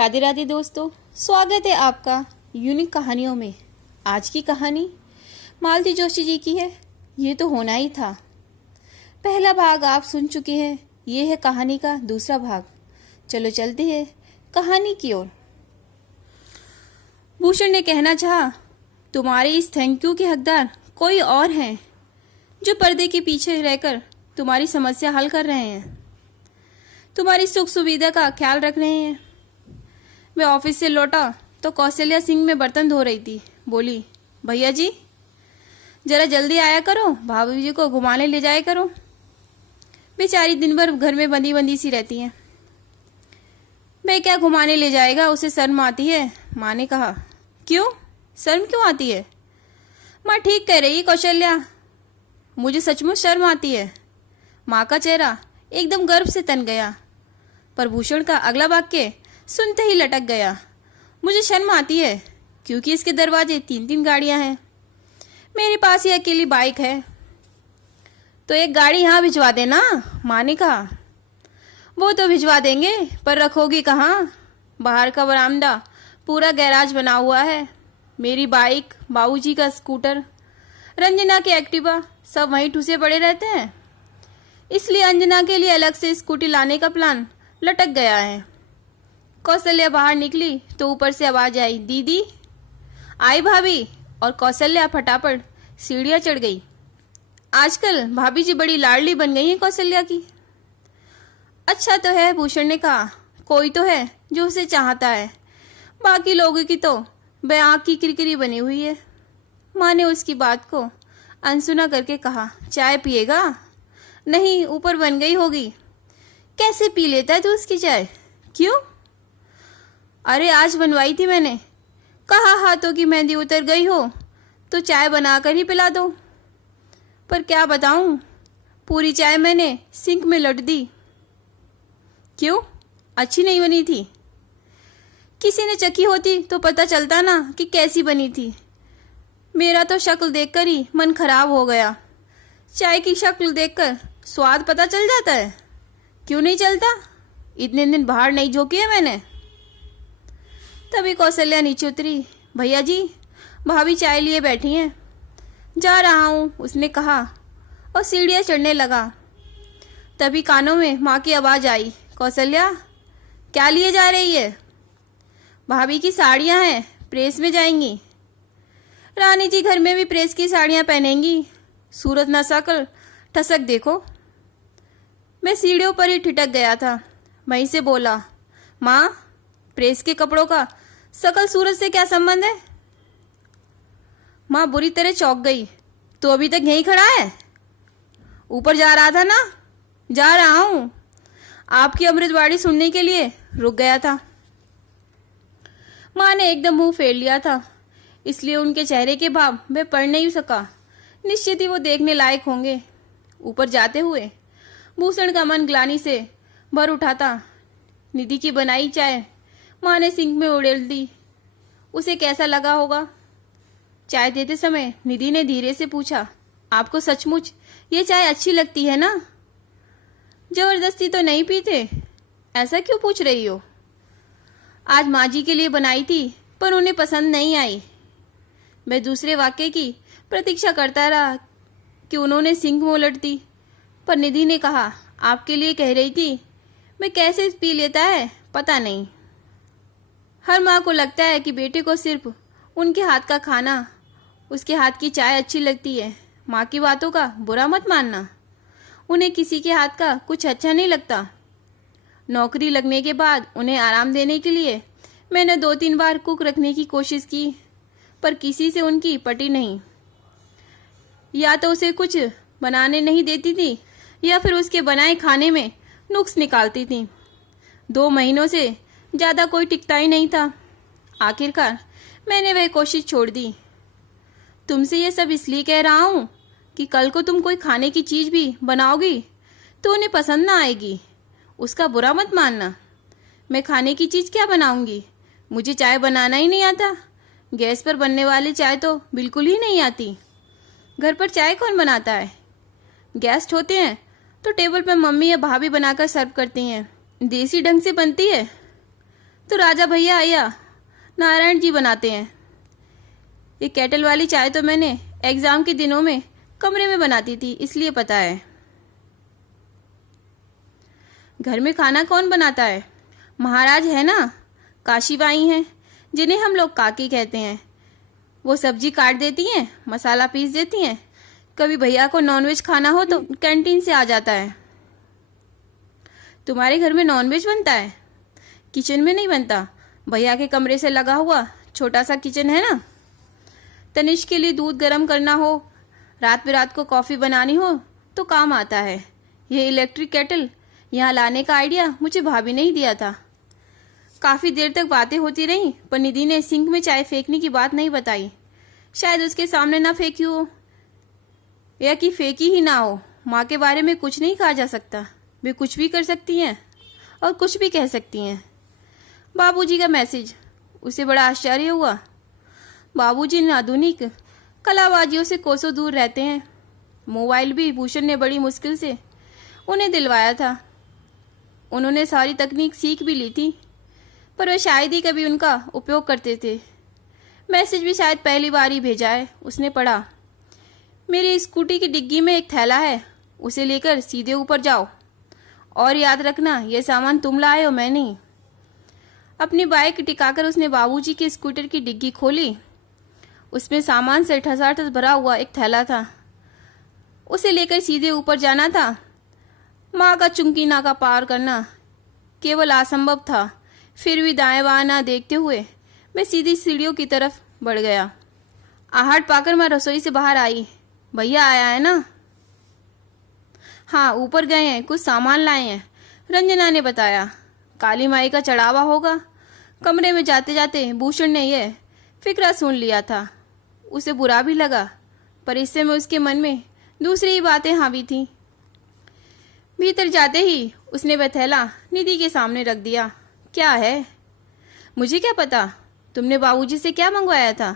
राधे राधे दोस्तों, स्वागत है आपका यूनिक कहानियों में। आज की कहानी मालती जोशी जी की है। ये तो होना ही था। पहला भाग आप सुन चुके हैं, ये है कहानी का दूसरा भाग। चलो चलते हैं कहानी की ओर। भूषण ने कहना चाहा, तुम्हारे इस थैंक यू के हकदार कोई और हैं जो पर्दे के पीछे रहकर तुम्हारी समस्या हल कर रहे हैं, तुम्हारी सुख सुविधा का ख्याल रख रहे हैं। मैं ऑफिस से लौटा तो कौशल्या सिंह में बर्तन धो रही थी। बोली, भैया जी जरा जल्दी आया करो, भाभी जी को घुमाने ले जाया करो। बेचारी दिन भर घर में बंदी बंदी सी रहती हैं। मैं क्या घुमाने ले जाएगा, उसे शर्म आती है। माँ ने कहा, क्यों शर्म क्यों आती है? माँ ठीक कह रही है कौशल्या, मुझे सचमुच शर्म आती है। माँ का चेहरा एकदम गर्व से तन गया, पर भूषण का अगला वाक्य सुनते ही लटक गया। मुझे शर्म आती है क्योंकि इसके दरवाजे 3-3 गाड़ियां हैं, मेरे पास ही अकेली बाइक है। तो एक गाड़ी यहाँ भिजवा देना, माँ ने कहा। वो तो भिजवा देंगे, पर रखोगी कहाँ? बाहर का बरामदा पूरा गैराज बना हुआ है। मेरी बाइक, बाबूजी का स्कूटर, रंजना की एक्टिवा सब वहीं ठुसे पड़े रहते हैं। इसलिए अंजना के लिए अलग से स्कूटी लाने का प्लान लटक गया है। कौशल्या बाहर निकली तो ऊपर से आवाज आई, दीदी। आई भाभी, और कौशल्या फटाफट सीढ़ियां चढ़ गई। आजकल भाभी जी बड़ी लाडली बन गई हैं कौशल्या की। अच्छा तो है, भूषण ने कहा, कोई तो है जो उसे चाहता है, बाकी लोगों की तो बेआंख की किरकिरी बनी हुई है। माँ ने उसकी बात को अनसुना करके कहा, चाय पिएगा? नहीं, ऊपर बन गई होगी। कैसे पी लेता है तू उसकी चाय? क्यों? अरे आज बनवाई थी मैंने। कहा हाथों की मेहंदी उतर गई हो तो चाय बनाकर ही पिला दो। पर क्या बताऊं, पूरी चाय मैंने सिंक में लट दी। क्यों, अच्छी नहीं बनी थी? किसी ने चखी होती तो पता चलता ना कि कैसी बनी थी। मेरा तो शक्ल देखकर ही मन खराब हो गया। चाय की शक्ल देखकर स्वाद पता चल जाता है। क्यों नहीं चलता? इतने दिन बाहर नहीं झोंकी है मैंने। तभी कौशल्या नीचे उतरी। भैया जी, भाभी चाय लिए बैठी हैं। जा रहा हूँ, उसने कहा और सीढ़ियाँ चढ़ने लगा। तभी कानों में माँ की आवाज़ आई, कौशल्या क्या लिए जा रही है? भाभी की साड़ियाँ हैं, प्रेस में जाएंगी। रानी जी घर में भी प्रेस की साड़ियाँ पहनेंगी। सूरत न शकल ठसक देखो। मैं सीढ़ियों पर ही ठिठक गया था। वहीं से बोला, माँ प्रेस के कपड़ों का शकल सूरत से क्या संबंध है? माँ बुरी तरह चौंक गई। तो अभी तक यहीं खड़ा है? ऊपर जा रहा था ना? जा रहा हूँ, आपकी अमृतवाणी सुनने के लिए रुक गया था। माँ ने एकदम मुंह फेर लिया था, इसलिए उनके चेहरे के भाव मैं पढ़ नहीं सका। निश्चित ही वो देखने लायक होंगे। ऊपर जाते हुए भूषण का मन ग्लानि से भर उठा था। निधि की बनाई चाय माँ ने सिंक में उड़ेल दी। उसे कैसा लगा होगा? चाय देते समय निधि ने धीरे से पूछा, आपको सचमुच ये चाय अच्छी लगती है ना? जबरदस्ती तो नहीं पीते? ऐसा क्यों पूछ रही हो? आज माँ जी के लिए बनाई थी, पर उन्हें पसंद नहीं आई। मैं दूसरे वाक्य की प्रतीक्षा करता रहा कि उन्होंने सिंक में उलट दी, पर निधि ने कहा, आपके लिए कह रही थी। मैं कैसे पी लेता है पता नहीं। हर माँ को लगता है कि बेटे को सिर्फ उनके हाथ का खाना, उसके हाथ की चाय अच्छी लगती है। माँ की बातों का बुरा मत मानना, उन्हें किसी के हाथ का कुछ अच्छा नहीं लगता। नौकरी लगने के बाद उन्हें आराम देने के लिए मैंने 2-3 बार कुक रखने की कोशिश की, पर किसी से उनकी पटी नहीं। या तो उसे कुछ बनाने नहीं देती थी, या फिर उसके बनाए खाने में नुक्स निकालती थी। 2 महीनों से ज़्यादा कोई टिकता ही नहीं था। आखिरकार मैंने वह कोशिश छोड़ दी। तुमसे ये सब इसलिए कह रहा हूँ कि कल को तुम कोई खाने की चीज़ भी बनाओगी तो उन्हें पसंद ना आएगी, उसका बुरा मत मानना। मैं खाने की चीज़ क्या बनाऊंगी? मुझे चाय बनाना ही नहीं आता। गैस पर बनने वाली चाय तो बिल्कुल ही नहीं आती। घर पर चाय कौन बनाता है? गेस्ट होते हैं तो टेबल पर मम्मी या भाभी बनाकर सर्व करती हैं। देसी ढंग से बनती है तो राजा भैया आया नारायण जी बनाते हैं। ये केटल वाली चाय तो मैंने एग्जाम के दिनों में कमरे में बनाती थी, इसलिए पता है। घर में खाना कौन बनाता है? महाराज है ना, काशीबाई हैं, जिन्हें हम लोग काकी कहते हैं। वो सब्जी काट देती हैं, मसाला पीस देती हैं। कभी भैया को नॉनवेज खाना हो तो कैंटीन से आ जाता है। तुम्हारे घर में नॉनवेज बनता है? किचन में नहीं बनता, भैया के कमरे से लगा हुआ छोटा सा किचन है ना। तनिष्क के लिए दूध गर्म करना हो, रात बेरात को कॉफ़ी बनानी हो तो काम आता है। ये इलेक्ट्रिक केटल यहाँ लाने का आइडिया मुझे भाभी ने ही दिया था। काफ़ी देर तक बातें होती रहीं, पर निधि ने सिंक में चाय फेंकने की बात नहीं बताई। शायद उसके सामने ना फेंकी हो या कि फेंकी ही ना हो। माँ के बारे में कुछ नहीं कहा जा सकता, वे कुछ भी कर सकती हैं और कुछ भी कह सकती हैं। बाबूजी का मैसेज, उसे बड़ा आश्चर्य हुआ। बाबूजी आधुनिक कलाबाजियों से कोसों दूर रहते हैं। मोबाइल भी भूषण ने बड़ी मुश्किल से उन्हें दिलवाया था। उन्होंने सारी तकनीक सीख भी ली थी, पर वे शायद ही कभी उनका उपयोग करते थे। मैसेज भी शायद पहली बार ही भेजा है। उसने पढ़ा, मेरी स्कूटी की डिग्गी में एक थैला है, उसे लेकर सीधे ऊपर जाओ और याद रखना यह सामान तुम लाए हो, मैं नहीं। अपनी बाइक टिकाकर उसने बाबूजी के स्कूटर की डिग्गी खोली। उसमें सामान से ठसाठस भरा हुआ एक थैला था। उसे लेकर सीधे ऊपर जाना था। माँ का चुंकी नाका पार करना केवल असंभव था। फिर भी दाएं बाएं ना देखते हुए मैं सीधी सीढ़ियों की तरफ बढ़ गया। आहट पाकर मैं रसोई से बाहर आई। भैया आया है ना? हाँ, ऊपर गए हैं, कुछ सामान लाए हैं, रंजना ने बताया। काली माई का चढ़ावा होगा। कमरे में जाते जाते भूषण ने यह फिक्रा सुन लिया था। उसे बुरा भी लगा, पर इससे में उसके मन में दूसरी ही बातें हावी थीं। भीतर जाते ही उसने वह थैला निधि के सामने रख दिया। क्या है? मुझे क्या पता, तुमने बाबूजी से क्या मंगवाया था?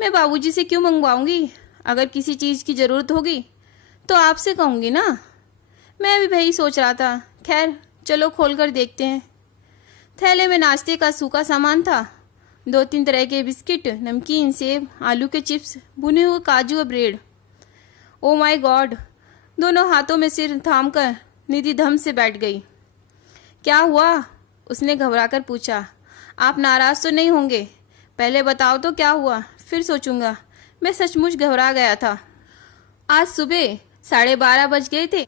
मैं बाबूजी से क्यों मंगवाऊंगी? अगर किसी चीज़ की ज़रूरत होगी तो आपसे कहूँगी ना। मैं भी वही सोच रहा था। खैर चलो खोल कर देखते हैं। थैले में नाश्ते का सूखा सामान था। 2-3 तरह के बिस्किट, नमकीन, सेब, आलू के चिप्स, भुने हुए काजू और ब्रेड। Oh my God! दोनों हाथों में सिर थाम कर निधि धम से बैठ गई। क्या हुआ? उसने घबराकर पूछा। आप नाराज तो नहीं होंगे? पहले बताओ तो क्या हुआ, फिर सोचूंगा। मैं सचमुच घबरा गया था। आज सुबह 12:30 बज गए थे।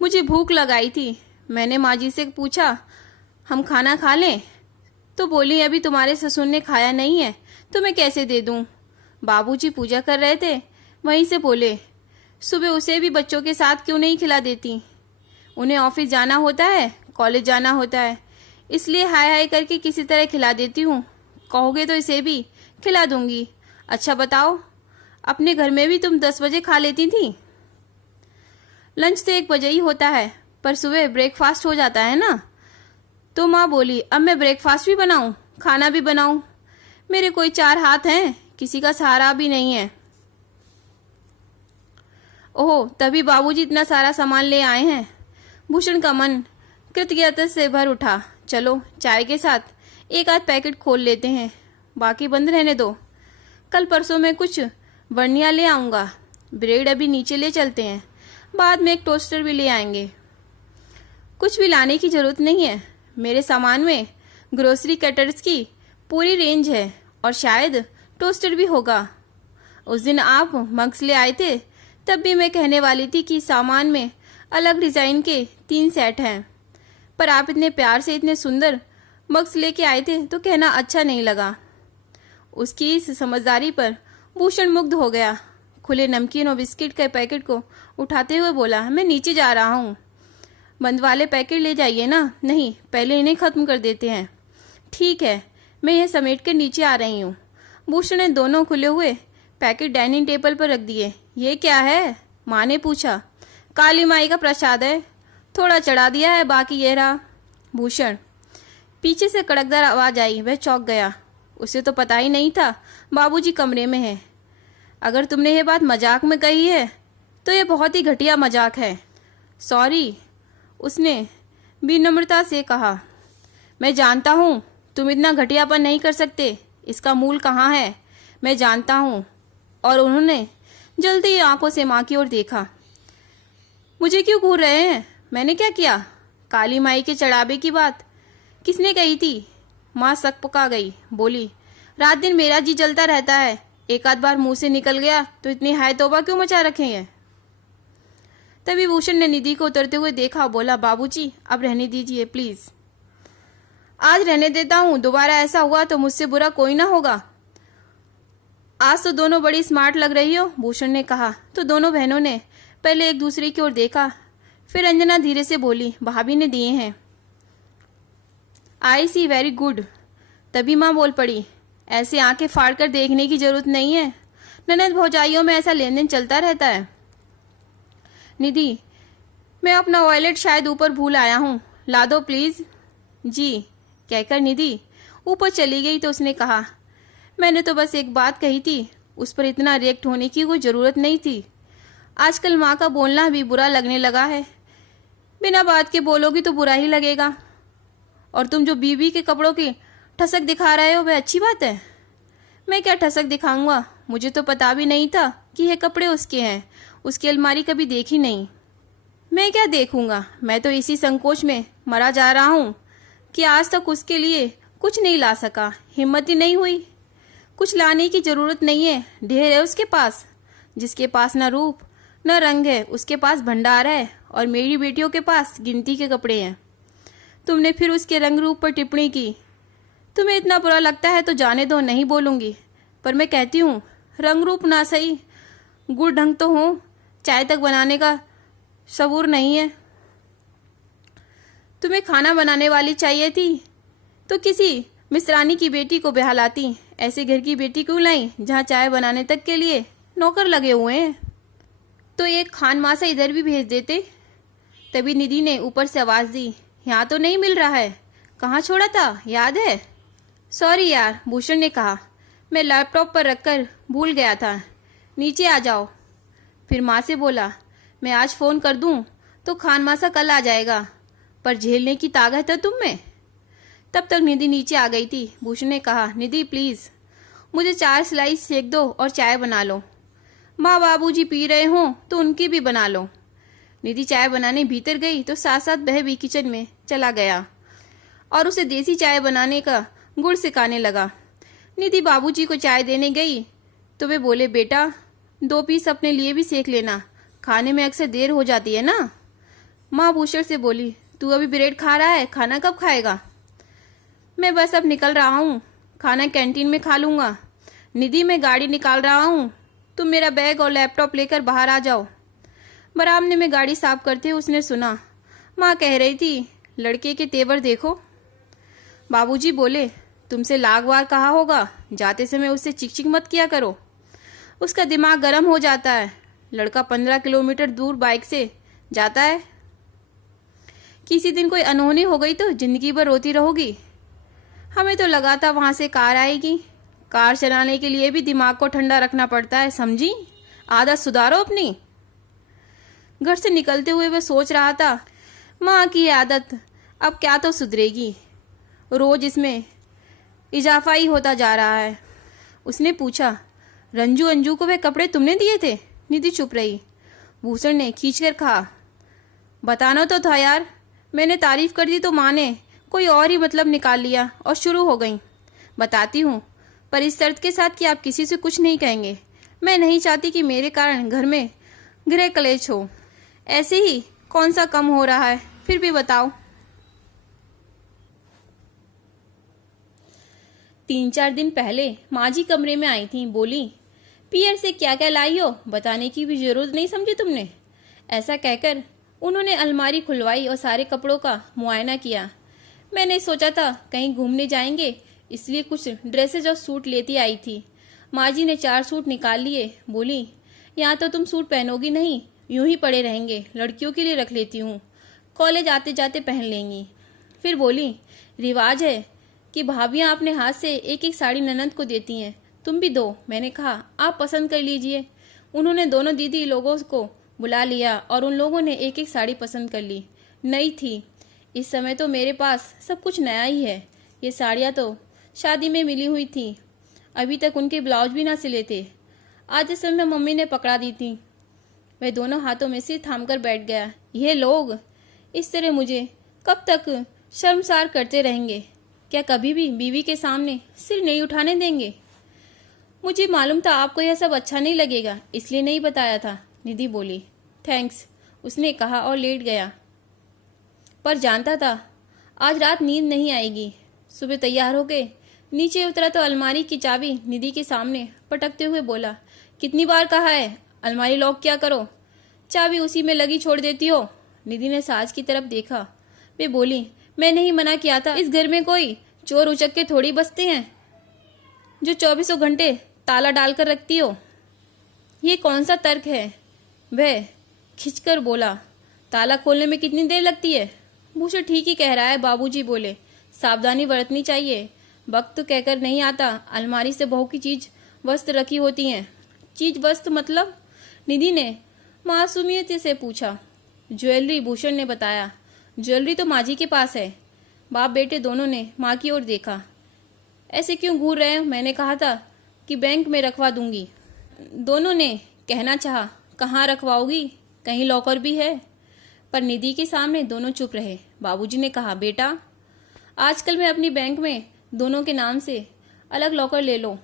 मुझे भूख लगाई थी। मैंने माँ जी से पूछा हम खाना खा लें, तो बोली अभी तुम्हारे ससुर ने खाया नहीं है तो मैं कैसे दे दूं। बाबूजी पूजा कर रहे थे, वहीं से बोले सुबह उसे भी बच्चों के साथ क्यों नहीं खिला देती। उन्हें ऑफिस जाना होता है, कॉलेज जाना होता है, इसलिए हाय हाय करके किसी तरह खिला देती हूँ। कहोगे तो इसे भी खिला दूंगी। अच्छा बताओ, अपने घर में भी तुम 10 बजे खा लेती थी? लंच तो 1 बजे ही होता है, पर सुबह ब्रेकफास्ट हो जाता है ना। तो माँ बोली अब मैं ब्रेकफास्ट भी बनाऊं, खाना भी बनाऊं। मेरे कोई 4 हाथ हैं, किसी का सहारा भी नहीं है। ओह, तभी बाबूजी इतना सारा सामान ले आए हैं। भूषण का मन कृतज्ञता से भर उठा। चलो चाय के साथ 1 आध पैकेट खोल लेते हैं, बाकी बंद रहने दो। कल परसों में कुछ बर्नियाँ ले आऊँगा। ब्रेड अभी नीचे ले चलते हैं, बाद में एक टोस्टर भी ले आएंगे। कुछ भी लाने की ज़रूरत नहीं है। मेरे सामान में ग्रोसरी कटर्स की पूरी रेंज है और शायद टोस्टर भी होगा। उस दिन आप मग्स ले आए थे, तब भी मैं कहने वाली थी कि सामान में अलग डिज़ाइन के 3 सेट हैं, पर आप इतने प्यार से इतने सुंदर मग्स लेके आए थे तो कहना अच्छा नहीं लगा। उसकी इस समझदारी पर भूषण मुग्ध हो गया। खुले नमकीन और बिस्किट के पैकेट को उठाते हुए बोला, मैं नीचे जा रहा हूँ। बंद वाले पैकेट ले जाइए ना। नहीं, पहले इन्हें ख़त्म कर देते हैं। ठीक है, मैं यह समेट कर नीचे आ रही हूँ। भूषण ने दोनों खुले हुए पैकेट डाइनिंग टेबल पर रख दिए। ये क्या है? माँ ने पूछा। काली माई का प्रसाद है, थोड़ा चढ़ा दिया है, बाकी ये रहा। भूषण, पीछे से कड़कदार आवाज़ आई। वह चौंक गया। उसे तो पता ही नहीं था बाबूजी कमरे में है। अगर तुमने ये बात मजाक में कही है तो ये बहुत ही घटिया मजाक है। सॉरी, उसने विनम्रता से कहा। मैं जानता हूँ तुम इतना घटियापन नहीं कर सकते, इसका मूल कहाँ है मैं जानता हूँ। और उन्होंने जल्दी ही आंखों से माँ की ओर देखा। मुझे क्यों घूर रहे हैं, मैंने क्या किया? काली माई के चढ़ावे की बात किसने कही थी? माँ सकपका गई, बोली, रात दिन मेरा जी जलता रहता है, एक आध बार मुंह से निकल गया तो इतनी हाय तौबा क्यों मचा रखे हैं? तभी भूषण ने निधि को उतरते हुए देखा, बोला, बाबूजी अब रहने दीजिए प्लीज। आज रहने देता हूँ, दोबारा ऐसा हुआ तो मुझसे बुरा कोई ना होगा। आज तो दोनों बड़ी स्मार्ट लग रही हो, भूषण ने कहा। तो दोनों बहनों ने पहले एक दूसरे की ओर देखा, फिर अंजना धीरे से बोली, भाभी ने दिए हैं। आई सी, वेरी गुड। तभी माँ बोल पड़ी, ऐसे आंखें फाड़ कर देखने की जरूरत नहीं है, ननद भौजाइयों में ऐसा लेन देन चलता रहता है। निधि, मैं अपना वॉलेट शायद ऊपर भूल आया हूँ, ला दो प्लीज। जी कहकर निधि ऊपर चली गई तो उसने कहा, मैंने तो बस एक बात कही थी, उस पर इतना रिएक्ट होने की कोई ज़रूरत नहीं थी। आजकल माँ का बोलना भी बुरा लगने लगा है, बिना बात के बोलोगी तो बुरा ही लगेगा। और तुम जो बीवी के कपड़ों की ठसक दिखा रहे हो वह अच्छी बात है? मैं क्या ठसक दिखाऊंगा, मुझे तो पता भी नहीं था कि ये कपड़े उसके हैं, उसकी अलमारी कभी देखी नहीं। मैं क्या देखूंगा, मैं तो इसी संकोच में मरा जा रहा हूँ कि आज तक उसके लिए कुछ नहीं ला सका, हिम्मत ही नहीं हुई। कुछ लाने की जरूरत नहीं है, ढेर है उसके पास। जिसके पास न रूप न रंग है उसके पास भंडार है, और मेरी बेटियों के पास गिनती के कपड़े हैं। तुमने फिर उसके रंग रूप पर टिप्पणी की। तुम्हें इतना बुरा लगता है तो जाने दो, नहीं बोलूंगी। पर मैं कहती हूँ, रंग रूप ना सही, गुड़ ढंग तो हो, चाय तक बनाने का सबूर नहीं है। तुम्हें खाना बनाने वाली चाहिए थी तो किसी मिस्रानी की बेटी को ब्याह लाती, ऐसे घर की बेटी क्यों लाई जहाँ चाय बनाने तक के लिए नौकर लगे हुए हैं? तो एक खान मासा इधर भी भेज देते। तभी निधि ने ऊपर से आवाज़ दी, यहाँ तो नहीं मिल रहा है, कहाँ छोड़ा था, याद है? सॉरी यार, भूषण ने कहा, मैं लैपटॉप पर रखकर भूल गया था, नीचे आ जाओ। फिर माँ से बोला, मैं आज फ़ोन कर दूँ तो खान मासा कल आ जाएगा, पर झेलने की ताकत है तुम में। तब तक निधि नीचे आ गई थी। भूषण ने कहा, निधि प्लीज़ मुझे 4 स्लाइस सेक दो और चाय बना लो। माँ बाबूजी पी रहे हों तो उनकी भी बना लो। निधि चाय बनाने भीतर गई तो साथ साथ वह भी किचन में चला गया और उसे देसी चाय बनाने का गुड़ सिखाने लगा। निधि बाबूजी को चाय देने गई तो वे बोले, बेटा 2 पीस अपने लिए भी सेक लेना, खाने में अक्सर देर हो जाती है ना। माँ भूषण से बोली, तू अभी ब्रेड खा रहा है, खाना कब खाएगा? मैं बस अब निकल रहा हूँ, खाना कैंटीन में खा लूँगा। निधि, मैं गाड़ी निकाल रहा हूँ, तुम मेरा बैग और लैपटॉप लेकर बाहर आ जाओ। बरामदे में गाड़ी साफ करते उसने सुना, माँ कह रही थी, लड़के के तेवर देखो। बाबूजी बोले, तुमसे लाख बार कहा होगा, जाते समय उससे चिक चिक मत किया करो, उसका दिमाग गर्म हो जाता है। लड़का 15 किलोमीटर दूर बाइक से जाता है, किसी दिन कोई अनहोनी हो गई तो जिंदगी भर रोती रहोगी। हमें तो लगा था वहां से कार आएगी, कार चलाने के लिए भी दिमाग को ठंडा रखना पड़ता है, समझी? आदत सुधारो अपनी। घर से निकलते हुए वह सोच रहा था, माँ की आदत अब क्या तो सुधरेगी, रोज इसमें इजाफा ही होता जा रहा है। उसने पूछा, रंजू अंजू को वे कपड़े तुमने दिए थे? निधि चुप रही। भूषण ने खींचकर कहा, बताना तो था यार, मैंने तारीफ कर दी तो माँ ने कोई और ही मतलब निकाल लिया और शुरू हो गई। बताती हूँ, पर इस शर्त के साथ कि आप किसी से कुछ नहीं कहेंगे। मैं नहीं चाहती कि मेरे कारण घर में गृह कलेश हो। ऐसे ही कौन सा कम हो रहा है, फिर भी बताओ। 3-4 दिन पहले माँ जी कमरे में आई थी, बोली, पियर से क्या क्या लाई हो, बताने की भी जरूरत नहीं समझी तुमने। ऐसा कहकर उन्होंने अलमारी खुलवाई और सारे कपड़ों का मुआयना किया। मैंने सोचा था कहीं घूमने जाएंगे, इसलिए कुछ ड्रेसेज और सूट लेती आई थी। माँ जी ने 4 सूट निकाल लिए, बोली, यहाँ तो तुम सूट पहनोगी नहीं, यूं ही पड़े रहेंगे, लड़कियों के लिए रख लेती हूँ, कॉलेज आते जाते पहन लेंगी। फिर बोली, रिवाज है कि भाभियाँ अपने हाथ से एक एक साड़ी ननद को देती हैं, तुम भी दो। मैंने कहा, आप पसंद कर लीजिए। उन्होंने दोनों दीदी लोगों को बुला लिया और उन लोगों ने एक एक साड़ी पसंद कर ली। नई थी, इस समय तो मेरे पास सब कुछ नया ही है। ये साड़ियाँ तो शादी में मिली हुई थी, अभी तक उनके ब्लाउज भी ना सिले थे। आधे समय मम्मी ने पकड़ा दी थी। वह दोनों हाथों में सिर थामकर बैठ गया। ये लोग इस तरह मुझे कब तक शर्मसार करते रहेंगे? क्या कभी भी बीवी के सामने सिर नहीं उठाने देंगे? मुझे मालूम था आपको यह सब अच्छा नहीं लगेगा, इसलिए नहीं बताया था, निधि बोली। थैंक्स, उसने कहा और लेट गया। पर जानता था आज रात नींद नहीं आएगी। सुबह तैयार होके नीचे उतरा तो अलमारी की चाबी निधि के सामने पटकते हुए बोला, कितनी बार कहा है अलमारी लॉक क्या करो, चाबी उसी में लगी छोड़ देती हो। निधि ने सास की तरफ देखा। वे बोली, मैं नहीं मना किया था। इस घर में कोई चोर उचक के थोड़ी बसते हैं जो 24 घंटे ताला डालकर रखती हो। ये कौन सा तर्क है? वह खिंचकर बोला, ताला खोलने में कितनी देर लगती है? भूषण ठीक ही कह रहा है, बाबूजी बोले। सावधानी बरतनी चाहिए, वक्त कहकर नहीं आता। अलमारी से बहू की चीज वस्त्र रखी होती हैं। चीज वस्त्र मतलब? निधि ने मासूमियत से पूछा। ज्वेलरी, भूषण ने बताया। ज्वेलरी तो माँ जी के पास है। बाप बेटे दोनों ने माँ की ओर देखा। ऐसे क्यों घूर रहे हैं? मैंने कहा था कि बैंक में रखवा दूंगी। दोनों ने कहना चाहा, कहाँ रखवाओगी? कहीं लॉकर भी है? पर निधि के सामने दोनों चुप रहे। बाबूजी ने कहा, बेटा आजकल मैं अपनी बैंक में दोनों के नाम से अलग लॉकर ले लो,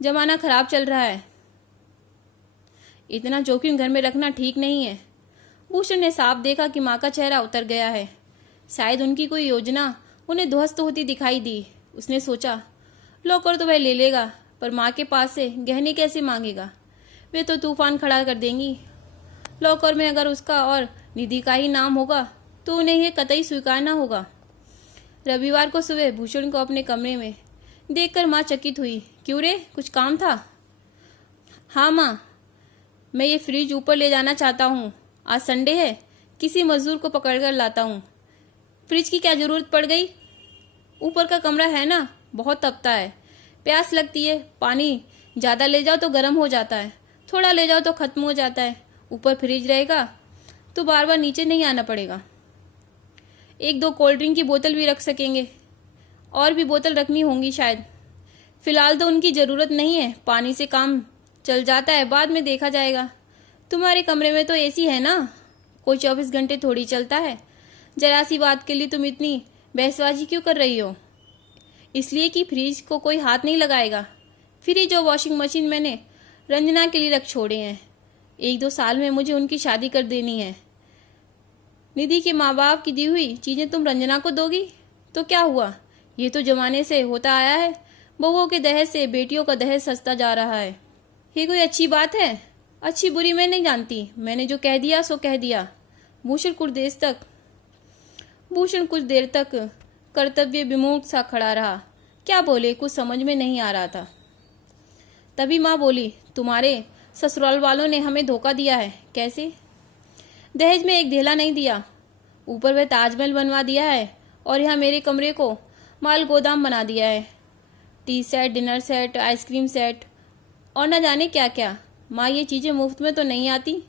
जमाना खराब चल रहा है। इतना जोखिम घर में रखना ठीक नहीं है। भूषण ने साफ देखा कि माँ का चेहरा उतर गया है। शायद उनकी कोई योजना उन्हें ध्वस्त होती दिखाई दी। उसने सोचा, लॉकर तो वह ले लेगा, पर माँ के पास से गहने कैसे मांगेगा? वे तो तूफान खड़ा कर देंगी। लॉकर में अगर उसका और निधि का ही नाम होगा तो उन्हें यह कतई स्वीकार न होगा। रविवार को सुबह भूषण को अपने कमरे में देखकर माँ चकित हुई। क्यों रे, कुछ काम था? हाँ माँ, मैं ये फ्रिज ऊपर ले जाना चाहता हूँ। आज संडे है, किसी मजदूर को पकड़कर लाता हूँ। फ्रिज की क्या जरूरत पड़ गई? ऊपर का कमरा है ना, बहुत तपता है, प्यास लगती है। पानी ज़्यादा ले जाओ तो गर्म हो जाता है, थोड़ा ले जाओ तो खत्म हो जाता है। ऊपर फ्रिज रहेगा तो बार बार नीचे नहीं आना पड़ेगा। एक दो कोल्ड ड्रिंक की बोतल भी रख सकेंगे, और भी बोतल रखनी होंगी शायद। फिलहाल तो उनकी ज़रूरत नहीं है, पानी से काम चल जाता है, बाद में देखा जाएगा। तुम्हारे कमरे में तो एसी है ना, कोई 24 घंटे थोड़ी चलता है। जरा सी बात के लिए तुम इतनी बहसबाजी क्यों कर रही हो? इसलिए कि फ्रिज को कोई हाथ नहीं लगाएगा। फ्रिज और वॉशिंग मशीन मैंने रंजना के लिए रख छोड़े हैं। 1-2 साल में मुझे उनकी शादी कर देनी है। निधि के माँ बाप की दी हुई चीज़ें तुम रंजना को दोगी तो क्या हुआ? ये तो जमाने से होता आया है। बहुओं के दहेज से बेटियों का दहेज सस्ता जा रहा है। ये कोई अच्छी बात है? अच्छी बुरी मैं नहीं जानती, मैंने जो कह दिया सो कह दिया। भूषण कुछ देर तक कर्तव्य विमुख सा खड़ा रहा। क्या बोले, कुछ समझ में नहीं आ रहा था। तभी माँ बोली, तुम्हारे ससुराल वालों ने हमें धोखा दिया है। कैसे? दहेज में एक धेला नहीं दिया, ऊपर वह ताजमहल बनवा दिया है, और यहाँ मेरे कमरे को माल गोदाम बना दिया है। T set, dinner set, ice cream set और न जाने क्या क्या। माँ, ये चीज़ें मुफ्त में तो नहीं आती,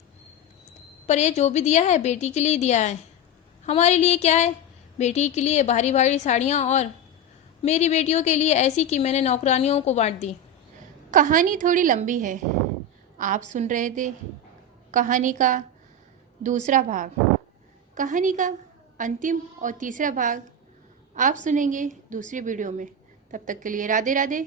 पर ये जो भी दिया है बेटी के लिए दिया है। हमारे लिए क्या है? बेटी के लिए भारी भारी साड़ियाँ, और मेरी बेटियों के लिए ऐसी कि मैंने नौकरानियों को बांट दी। कहानी थोड़ी लंबी है। आप सुन रहे थे कहानी का दूसरा भाग। कहानी का अंतिम और तीसरा भाग आप सुनेंगे दूसरी वीडियो में। तब तक के लिए राधे राधे।